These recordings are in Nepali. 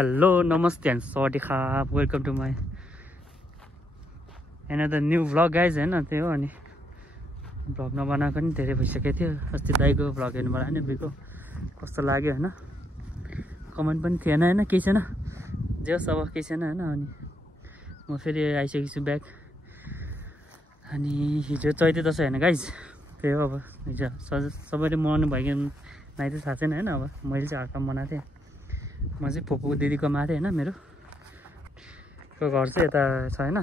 Hello, namaste and sawadee krap. Welcome to my another new vlog guys. हैन त्यो अनि भ्लग नबनाएको नि धेरै भइसकेको थियो। अस्ति दाइको भ्लग हेर्नु मलाई नि बिको कस्तो लाग्यो हैन। कमेन्ट पनि थिएन हैन, केही छैन। जे होस् अब केही छैन हैन। अनि म फेरि आइसकेको छु ब्याक। अनि हिजो चैते दशैं हैन गाइज। त्यही हो अब हिजो सबैले मनाउनु भयो कि नाइ त थाहा छैन हैन। अब मैले चाहिँ हल्का मनाएको थिएँ। म चाहिँ फुपू दिदीको माथि हैन, मेरो घर चाहिँ यता छ हैन,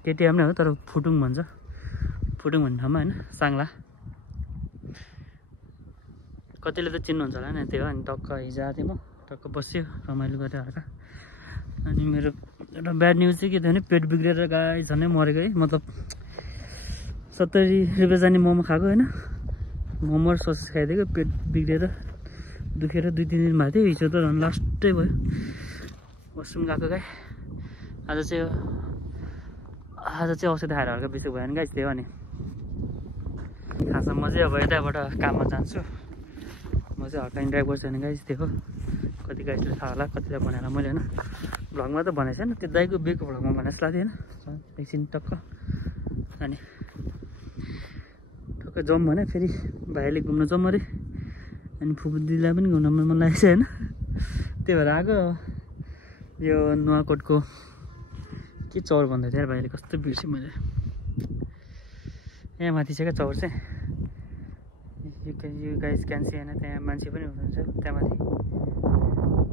केटीएम नै हो तर फुटुङ भन्छ। फुटुङ भन्ने ठाउँमा हैन, साङ्ला। कतिले त चिन्नुहुन्छ होला नि, त्यो हो। अनि टक्क हिजो आएको थिएँ म, टक्क बस्यो रमाइलो गरेर हल्का। अनि मेरो एउटा ब्याड न्युज चाहिँ के थियो भने पेट बिग्रेर गाई झनै मरेको है। मतलब 70 रुपियाँ जाने मोमो खाएको हैन, मोमो र सस खाइदिएको, पेट बिग्रेर दुखेर 2-3 दिन भएको थियो। हिजो त झन् लास्टै भयो, वासरुम गएको गाई। आज चाहिँ औषधि खाएर हल्का बिसो भयो नि गाइस। त्यही हो। अनि खासमा म चाहिँ अब यताबाट काममा जान्छु। म चाहिँ हल्का ड्राइभ गर्छु होइन गाइस। त्यो हो। कति गाइसले थाहा होला, कतिलाई भनेर मैले होइन भ्लगमा त भनेको छैन, त्यो दाइको बिको भ्लगमा भने जस्तो लाग्थ्यो होइन। एकछिन टक्क अनि टक्क जाउँ भने फेरि भाइले घुम्न जाउँ अरे। अनि फुपू दिदीलाई पनि घुम्न मन लागेको छ होइन। त्यही भएर आएको। यो नुवाकोटको के चौर भन्दै थियो भाइले, कस्तो बिर्सेँ मैले। यहाँ माथि छ क्या चौर चाहिँ। यु गाइस क्यान सी होइन, त्यहाँ मान्छे पनि हुनुहुन्छ त्यहाँ माथि।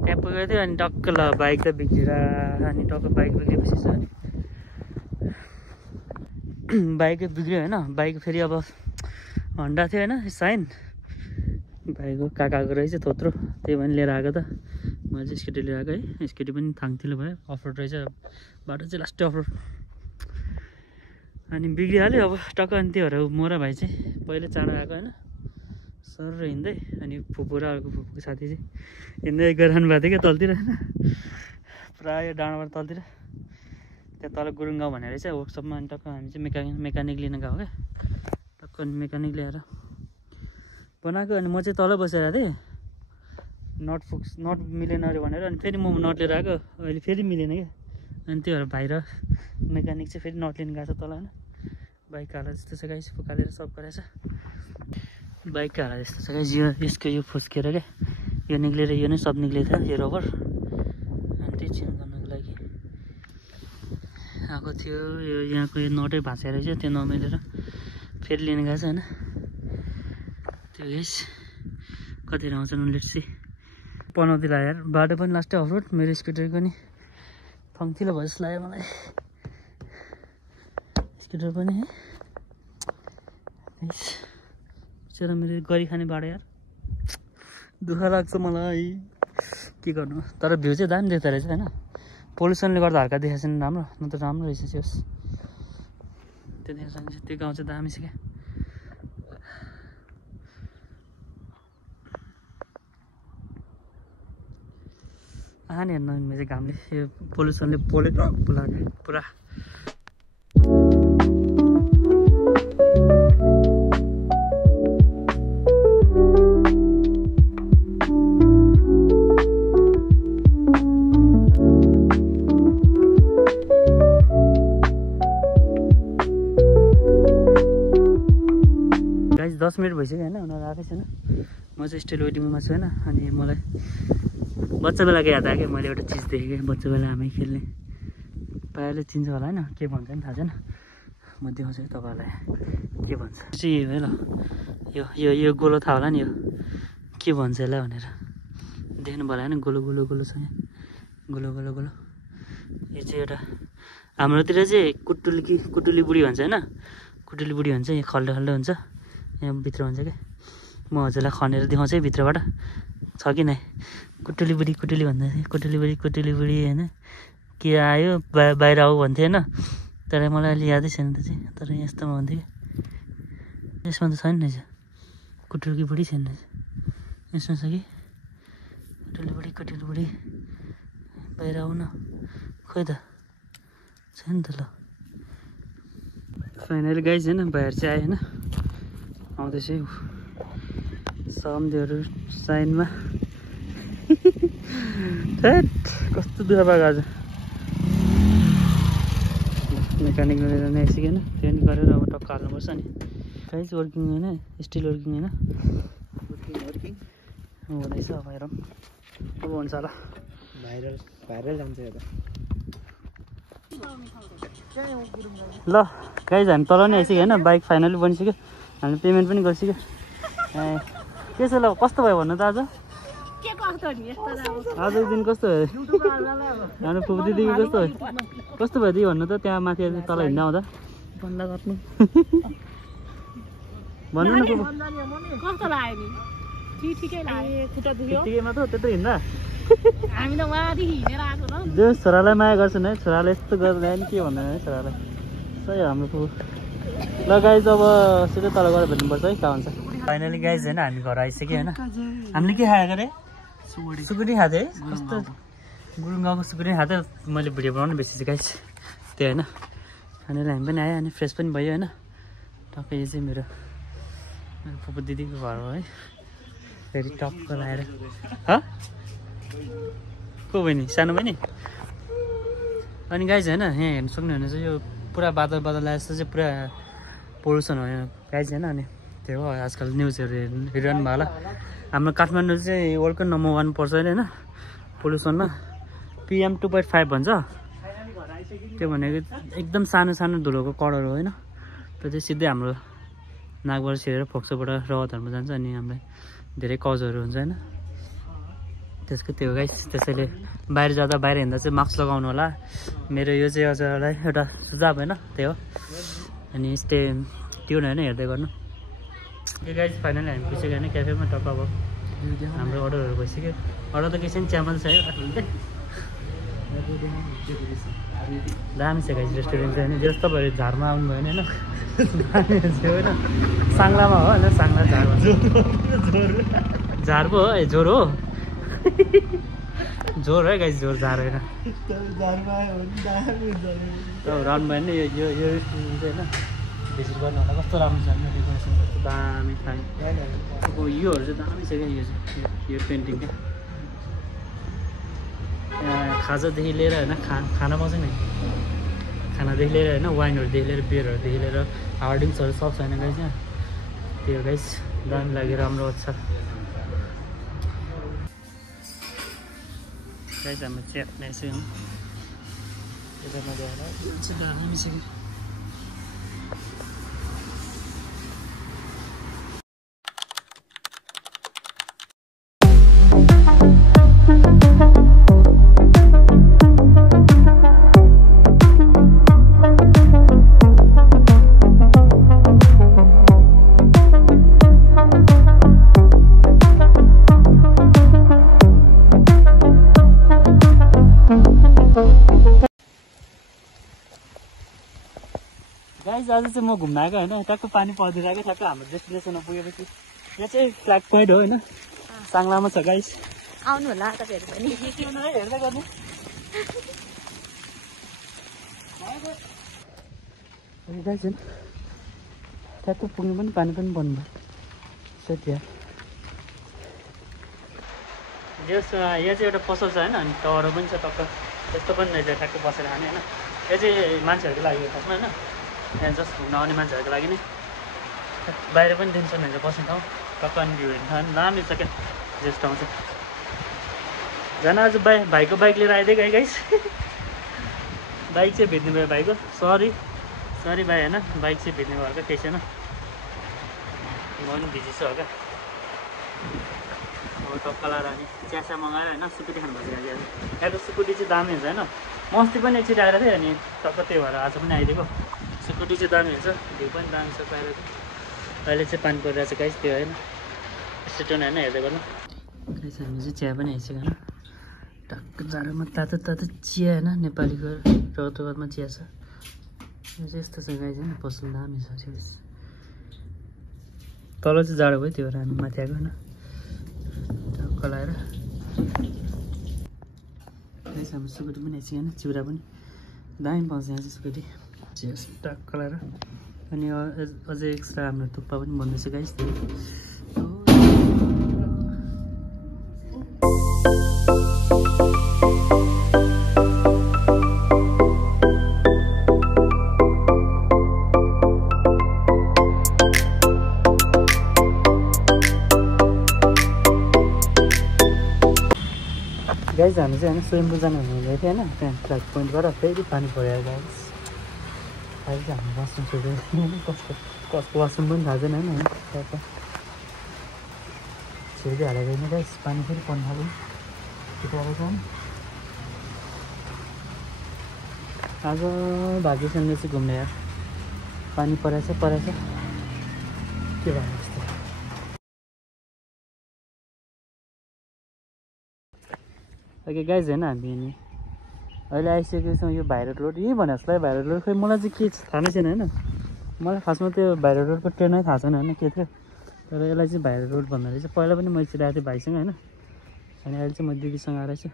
त्यहाँ पुगेको थियो अनि टक्क ल बाइक त बिग्रेर, अनि टक्क बाइक बिग्रेपछि चाहिँ अनि बाइक बिग्रियो होइन। बाइक फेरि अब हन्डा थियो होइन, साइन भाइको काकाको रहेछ थोत्रो, त्यही पनि लिएर आएको त। मैले चाहिँ स्कुटी लिएर आएको है। स्कुटी पनि थाङथिलो भयो, अफरोड रहेछ बाटो चाहिँ, लास्टै अफरोड। अनि बिग्रिहाल्यो अब टक्क। अनि त्यो भएर म र भाइ चाहिँ पहिले चाँडो आएको होइन, सर हिँड्दै। अनि फुपू र अर्को फुपूको साथी चाहिँ हिँड्दै गइरहनु भएको थियो क्या तलतिर होइन, पुरा यो डाँडाबाट तलतिर। त्यहाँ तल गुरुङ गाउँ भन्ने रहेछ वर्कसपमा। अनि टक्क हामी चाहिँ मेकानिक लिन गएको क्या। टक्क अनि मेकानिक ल्याएर बनाएको। अनि म चाहिँ तल बसेर थिएँ, नट मिलेन अरे भनेर। अनि फेरि म नट लिएर आएको, अहिले फेरि मिलेन क्या। अनि त्यो भएर भाइ र मेकानिक चाहिँ फेरि नट लिन गएको छ तल होइन। बाइक हालेर जस्तो छ गाइस, फुकालेर सब गरेछ। बाइक हालेर जस्तो छ गाइस। यो यसको यो फुस्केर क्या, यो निक्लेर यो नै सब निक्लेको थियो, यो रबर। अनि त्यही चेन्ज गर्नको लागि आएको थियो। यो यहाँको यो नटै भाँसेर रहेछ, त्यो नमिलेर फेरि लिन गएको छ होइन। त्यो यस कति आउँछन् उनले चाहिँ पनौती लाग्यो यार। बाटो पनि लास्टै अफरोड, मेरो स्कुटरको नि थङ्थिलो भयो जस्तो लाग्यो मलाई। स्कुटर पनि है बिचरा मेरो गरी खाने बाटो यार, दुःख लाग्छ मलाई। के गर्नु, तर भ्यू चाहिँ दामी देख्दो रहेछ होइन। पोल्युसनले गर्दा हल्का देखाएको छैन राम्रो, न त राम्रो रहेछ होस्। त्यो देख्न सक्छ, त्यो गाउँ चाहिँ दामी छ क्या। आने हेर्नु मेरो घामले, यो पोल्युसनले पुरा। गाइस 10 मिनट भइसक्यो होइन, उनीहरू आएकै छैन। म चाहिँ स्टिल वेटिङमा छु होइन। अनि मलाई बच्चा बेलाको याद आयो क्या। मैले एउटा चिज देखेँ क्या, बच्चा बेला हामी खेल्ने। प्रायःले चिन्छ होला होइन, के भन्छ नि थाहा छैन। म देखाउँछु है तपाईँहरूलाई के भन्छ चाहिँ है ल। यो गोलो थाहा होला नि, यो के भन्छ यसलाई भनेर देख्नु भयो होइन। गोलो छ यहाँ, गोलो। यो चाहिँ एउटा हाम्रोतिर चाहिँ कुटुली बुढी भन्छ होइन। कुटुली बुढी भन्छ, यहाँ खल्डे हुन्छ, यहाँ भित्र हुन्छ क्या। म हजुरलाई खनेर देखाउँछु है भित्रबाट, छ कि नै। कुटुली बुढी भन्दा कुटुली बुढी होइन। के आयो बाहिर आऊ भन्थ्यो होइन, तर मलाई अहिले यादै छैन त चाहिँ। तर यस्तोमा भन्थ्यो कि यसमा त छैन रहेछ, कुटुली बुढी छैन रहेछ। यसमा छ कि कुटुली बुढी बाहिर आऊ न, खोइ त छैन त। ल फाइनली गाइज होइन, भाइहरू चाहिँ आयो होइन, आउँदैछ समदेहरू साइनमा। कस्तो दुःख भएको आज मेकानिक गरेर नै आइसकेन ट्रेन गरेर अब टक्क हाल्नुपर्छ नि गाइस वर्किङ होइन स्टिल वर्किङ होइन वर्किङ हुँदैछ अब हेरौँ अब हुन्छ होला भाइरल जान्छ यता ल गाइस हामी तल नै आइसक्यो होइन बाइक फाइनली बनिसक्यो हामीले पेमेन्ट पनि गरिसक्यो के छ ल कस्तो भयो भन्नु त आज दिन कस्तो भयो हाम्रो फुपू दिदीको कस्तो भयो दिदी भन्नु त त्यहाँ माथि तल हिँड्न आउँदा बन्द गर्नु भन्नु न फुपू कस्तो लाग्यो नि ठिकैमा त त्यत्रो हिँड्दा हामी त वहाँदेखि हिँडेर आएको ल जो छोरालाई माया गर्छन् है छोराले यस्तो गर्दा नि के भन्दैन है छोरालाई सही हो हाम्रो फुपू ल गाइज अब सिधै तल गएर भेट्नुपर्छ है कहाँ हुन्छ फाइनली गाइज होइन हामी घर आइसक्यो होइन हामीले के खाएको अरे सुकुटी खाएको थिएँ है कस्तो गुरुङ गाउँको सुकुटी खाएको थियो मैले भिडियो बनाउनु बेसी गाइज त्यो होइन खानेर हामी पनि आयो अनि फ्रेस पनि भयो होइन टक्कै यो चाहिँ मेरो फुपू दिदीको घर हो है फेरि टक्क लगाएर को बहिनी सानो बहिनी अनि गाइज होइन यहाँ हेर्नु सक्नुहुने चाहिँ यो पुरा बादल आए जस्तो चाहिँ पुरा पोल्युसन हो यहाँ गाइज होइन अनि त्यो हो आजकल न्युजहरू हेरिरहनु भयो होला हाम्रो काठमाडौँ चाहिँ वर्ल्डको नम्बर 1 पर्छ होइन पोल्युसनमा PM 2.5 भन्छ त्यो भनेको एकदम सानो सानो धुलोको कडहरू होइन त्यो चाहिँ सिधै हाम्रो नाकबाट छिरेर फोक्सोबाट रगतहरूमा जान्छ अनि हामीलाई धेरै कजहरू हुन्छ होइन त्यसको त्यो गाइस त्यसैले बाहिर जाँदा बाहिर हिँड्दा चाहिँ मास्क लगाउनु होला मेरो यो चाहिँ हजुरलाई एउटा सुझाव होइन त्यो हो अनि स्टे ट्युन होइन हेर्दै गर्नु यो गाइस फाइनली हामी पुगिसक्यो होइन क्याफेमा टक्क अब हाम्रो अर्डरहरू भइसक्यो अर्डर त केही छैन चियामान छ है दामी छ गाइस रेस्टुरेन्ट चाहिँ होइन जस्तो तपाईँहरू झारमा आउनुभयो भने होइन साङ्लामा हो होइन साङ्ला झार झार पो हो ए जोर हो जोर है गाइस जोर झार होइन राउन्ड भयो भने यो रेस्टुरेन्ट चाहिँ होइन भिजिट गर्नु होला कस्तो राम्रो छ डेकोरेसन कस्तो दामी खाने अब योहरू चाहिँ दामी छ क्या यो चाहिँ यो पेन्टिङ क्या खाजादेखि लिएर होइन खाना पाउँछ नि खानादेखि लिएर होइन वाइनहरूदेखि लिएर बियरहरूदेखि लिएर हार्डिङ्सहरू सब छैन गाइस यहाँ त्यो गाइस दामी लाग्यो राम्रो छ गाइस हाम्रो चिया खाइसक्यो दामी छ गाइस आज चाहिँ म घुम्न आएको होइन ट्याक्क पानी पर्दैन आएको ट्याक्क हाम्रो डेस्टिनेसनमा पुगेपछि यहाँ चाहिँ फ्ल्याग पोइन्ट हो होइन साङ्लामा छ गाइस आउनु होला तपाईँहरू पनि हेर्दै गर्नु गाइस ट्याक्क पुग्नु पनि पानी पनि बन्द भयो त्यहाँ यहाँ चाहिँ एउटा पसल छ होइन अनि टावर पनि छ टक्क त्यस्तो पनि रहेछ ट्याक्क बसेर खाने होइन यो चाहिँ मान्छेहरूको लागि हो खासमा होइन यहाँ जस्ट घुम्न आउने मान्छेहरूको लागि नै बाहिर पनि दिन्छ भने बस्ने ठाउँ टक्क अनि भ्यू हेर्नु ठाउँ दामी छ क्या गेस्ट ठाउँ चाहिँ झन् आज भाइको बाइक लिएर आइदिएको है गाइस बाइक चाहिँ भेट्नु भयो भाइको सरी भाइ होइन बाइक चाहिँ भेट्नु भयो क्या केही छैन म पनि बिजी छु क्या अब टक्क लाएर अनि चियासा मगाएर होइन सुकुटी खानु भएको थियो यहाँ त सुकुटी चाहिँ दामी हुन्छ होइन म अस्ति पनि एकचोटि आएर थिएँ अनि टक्क त्यही भएर आज पनि आइदिएको सुकुटी चाहिँ दामी हुन्छ भ्यू पनि दामी छ बाहिर अहिले चाहिँ पानी परिरहेको छ गाइस त्यो होइन स्टेटन होइन हेर्दै गर्नु गाइस हामी चाहिँ चिया पनि आइसक्यो होइन टक्क जाडोमा तातो चिया होइन नेपालीको रौतगतमा चिया छ यो चाहिँ यस्तो छ गाइस होइन पसल दामी छ तल चाहिँ जाडो भयो त्यो भएर हामी माथि आएको होइन टक्क लगाएर गाइस हाम्रो सुकुटी पनि आइसक्यो होइन चिउरा पनि दामी पाउँछ यहाँ चाहिँ सुकुटी टक्क लगाएर अनि अझै एक्स्ट्रा हाम्रो थुक्पा पनि बन्दैछ गाइस त्यो गाइज हामी चाहिँ होइन स्वयम्पू जानु हुँदै थियो होइन त्यहाँ फ्ल्याग पोइन्टबाट फेरि पानी पऱ्यो गाइज अहिले चाहिँ हामी वासरुम छोडेर कसको वासरुम पनि थाहा छैन होइन छिर्दै हालेको होइन गाइज पानी फेरि पर्नु थाल्यो त्यतिखेर चाहिँ आज भाग्यसँग चाहिँ घुम्ने यार पानी परेछ के भन्नु जस्तो ओके गाइज होइन हामी नि अहिले आइसकेको छौँ यो भाइरल रोड यही भने जस्तो भाइरल रोड खै मलाई चाहिँ के थाहा नै छैन होइन मलाई खासमा त्यो भाइरल रोडको ट्रेनै थाहा छैन होइन के थियो तर यसलाई चाहिँ भाइरल रोड भन्दा रहेछ पहिला पनि मैले चिराएको थिएँ भाइसँग होइन अनि अहिले चाहिँ म दिदीसँग आएर चाहिँ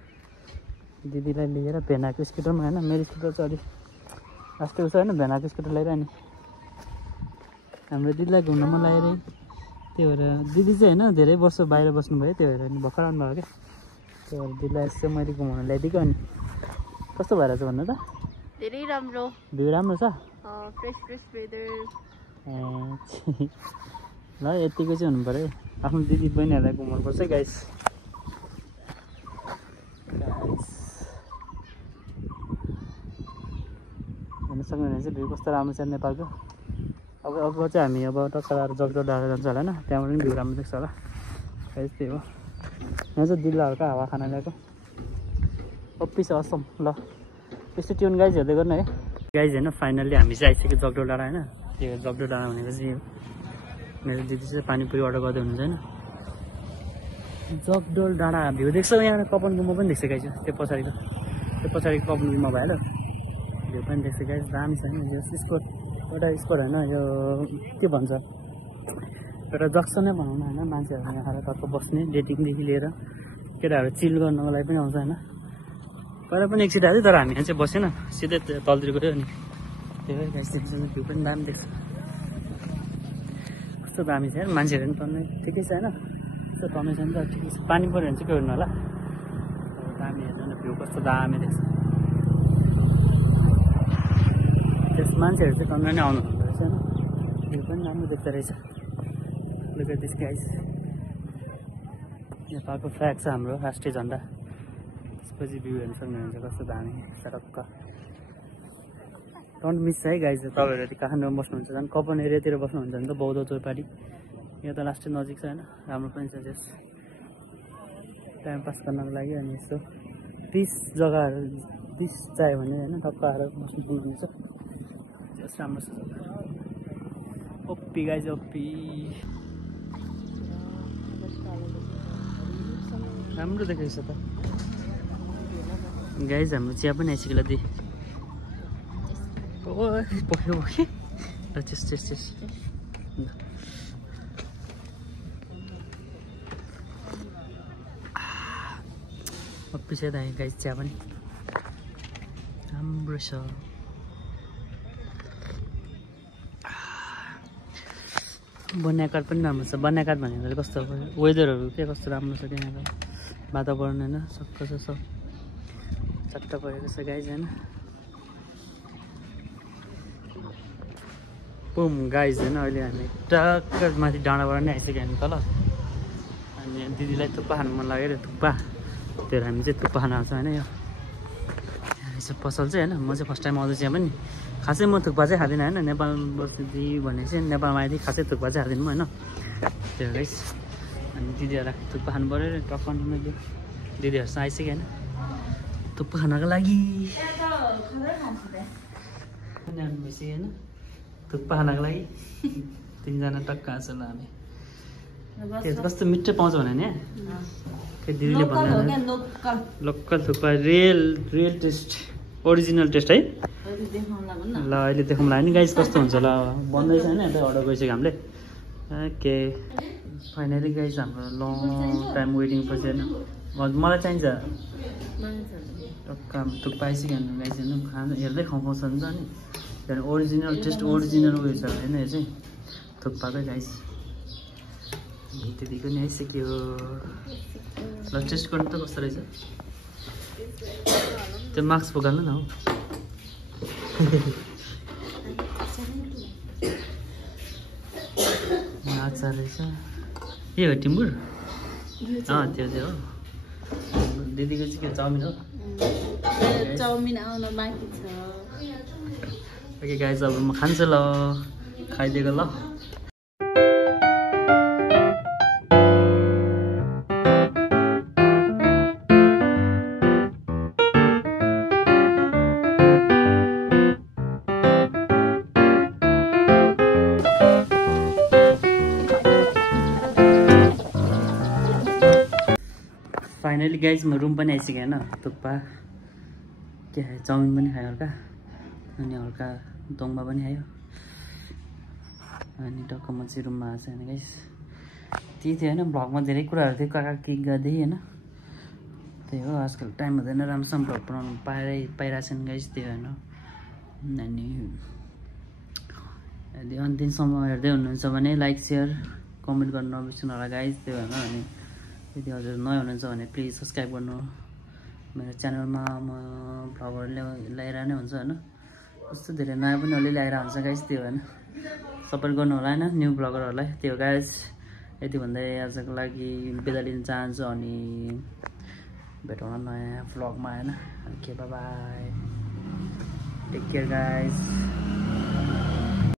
दिदीलाई लिएर भेनाको स्कुटरमा होइन मेरो स्कुटर चाहिँ अलिक लास्टै उस होइन भेनाको स्कुटर लिएर अनि हाम्रो दिदीलाई घुम्न मन लागेर त्यही भएर दिदी चाहिँ होइन धेरै वर्ष बाहिर बस्नुभयो त्यही भएर अनि भर्खर आउनुभयो क्या त्यही भएर दिदीलाई यसो मैले घुमाउन ल्याइदिएको अनि कस्तो भइरहेछ भन्नु त धेरै राम्रो भ्यू राम्रो छ फ्रेस वेदर ल यतिको चाहिँ हुनु पऱ्यो आफ्नो दिदी बहिनीहरूलाई घुमाउनुपर्छ गाइस हेर्न सक्नुहुने चाहिँ भ्यू कस्तो राम्रो छ नेपालको अब चाहिँ हामी अब टक्कर जगडोल डाँडा जान्छ होला होइन त्यहाँबाट पनि भ्यू राम्रो देख्छ होला गाइस त्यही हो यहाँ चाहिँ दिल्ली हल्का हावा खाना ल्याएको ओपी छ असम ल त्यस्तो ट्युन गाइज हेर्दै गर्नु है गाइज होइन फाइनल्ली हामी चाहिँ आइसक्यो जगडोल डाँडा होइन त्यो जगडोल डाँडा भनेको चाहिँ मेरो दिदी चाहिँ पानीपुरी अर्डर गर्दै हुनुहुन्छ होइन जगडोल डाँडा भ्यू देख्छौ यहाँ कपन गुम्बा पनि देख्छ गाइज त्यो पछाडिको कपन गुम्बा भयो भ्यू पनि देख्छ गाइज दामी छ नि यो स्पोर्ट एउटा स्पोर्ट होइन यो के भन्छ एउटा जक्सनै भनौँ न होइन मान्छेहरू यहाँ आएर टक्क बस्ने डेटिङदेखि लिएर केटाहरू चिल गर्नको लागि पनि आउँछ होइन पहिला पनि एकछिन आयो तर हामी यहाँ चाहिँ बसेन सिधै तलतिर गयो अनि त्यही भएर गाइस भ्यू पनि दामी देख्छ कस्तो दामी छ यार मान्छेहरू पनि तन्नै ठिकै छ होइन कस्तो तन्नै छ नि त ठिकै छ पानी पऱ्यो भने चाहिँ के गर्नु होला दामी हेर्नु न भ्यू कस्तो दामी देख्छ त्यस मान्छेहरू चाहिँ तन्नै नै आउनु हुँदो रहेछ होइन भ्यू पनि राम्रो देख्दो रहेछ लुक एट दिस गाइस नेपालको फ्ल्याग छ हाम्रो राष्ट्रिय झन्डा त्यसपछि भ्यू हेर्नु सक्नुहुन्छ कस्तो दामी सडकका डोन्ट मिस है गाइस तपाईँहरू यदि काठमाडौँमा बस्नुहुन्छ झन् कपन एरियातिर बस्नुहुन्छ भने त बौद्ध चौपाटी यहाँ त लास्टै नजिक छ होइन राम्रो पनि छ जस टाइम पास गर्नको लागि अनि यस्तो 30 जग्गाहरू 30 चाहियो भने होइन टक्क आएर बस्नु पुग्नुहुन्छ जस राम्रो छ ओपी गाइस ओपी राम्रो देखेको छ त गाइज हाम्रो चिया पनि आइसक्यो ल दिदी पोख्यो ल चेस पछि त गाइज चिया पनि राम्रो छ बन्याकाट पनि राम्रो छ बन्याकाट भनेको कस्तो वेदरहरू के कस्तो राम्रो छ त्यहाँको वातावरण होइन सक्क छ सब चट्ट परेको छ गाइज होइन पुम गाइज होइन अहिले हामी टक्क माथि डाँडाबाट नै आइसक्यो हामी तल अनि दिदीलाई थुक्पा खानु मन लाग्यो अरे थुक्पा त्यही हामी चाहिँ थुक्पा खान आउँछौँ होइन यो पसल चाहिँ होइन म चाहिँ फर्स्ट टाइम आउँदैछु यहाँ पनि खासै म थुक्पा चाहिँ खाँदिनँ होइन नेपाल बस्ती भने चाहिँ नेपालमा आइदिएँ खासै थुक्पा चाहिँ खाँदिनँ म होइन त्यो गाइस अनि दिदीहरूलाई थुक्पा खानु पऱ्यो अरे टक्क मैले दिदीहरूसँग आइसक्यो होइन थुक्पा खानको लागि भइसक्यो होइन थुक्पा खानको लागि 3 जना टक्क आएको ल हामी त्यो कस्तो मिठो पाउँछ भने नि दिदीले भन्नु local thukpa real taste original taste है ल अहिले देखाउँला नि गाइस कस्तो हुन्छ ल बन्दैछ होइन यता अर्डर गरिसक्यो हामीले ओके फाइनली गाइस हाम्रो लङ टाइम वेटिङ पछि होइन मलाई चाहिन्छ टक्क थुक्पा आइसक्यो हाम्रो गाइस होइन खानु हेर्दै खुवाउँछ नि त अनि त्यहाँदेखि ओरिजिनल टेस्ट ओरिजिनल उयो छ होइन यो चाहिँ थुक्पाकै गाइस त्यतिको नि आइसक्यो ल टेस्ट गर्नु त कस्तो रहेछ त्यो मार्क्स बोकाल्नु न हौ अचार रहेछ के हो टिम्बुर त्यो हो दिदीको चाहिँ के चाउमिन हो चाउमिन आउन बाँकी छ ओके गाइस अब म खान्छु ल खाइदिएको ल फाइनली गाइज म रुम पनि आइसकेँ होइन थुक्पा के खायो चाउमिन पनि खायो हल्का अनि हल्का दोङबा पनि खायो अनि टक्क म चाहिँ रुममा आएको छु होइन गाइज त्यही थियो होइन भ्लगमा धेरै कुराहरू थियो काका के गर्दै होइन त्यही हो आजकल टाइम हुँदैन राम्रोसँग भ्लग बनाउनु पाइरहेको छैन गाइज त्यही होइन अनि यदि अन्तिमसम्म हेर्दै हुनुहुन्छ भने लाइक सेयर कमेन्ट गर्नु नबिर्सनु होला गाइज त्यो होइन अनि यदि हजुर नयाँ हुनुहुन्छ भने प्लिज सब्सक्राइब गर्नु मेरो च्यानलमा म भ्लगहरू ल्याइरह नै हुन्छ होइन कस्तो धेरै नयाँ पनि अलिअलि आइरहेको हुन्छ गाइज त्यो होइन सपोर्ट गर्नु होला होइन न्यू भ्लगरहरूलाई त्यो गाइज यति भन्दै आजको लागि बिदा लिन चाहन्छु अनि भेटौँ नयाँ भ्लगमा होइन okay bye take care guys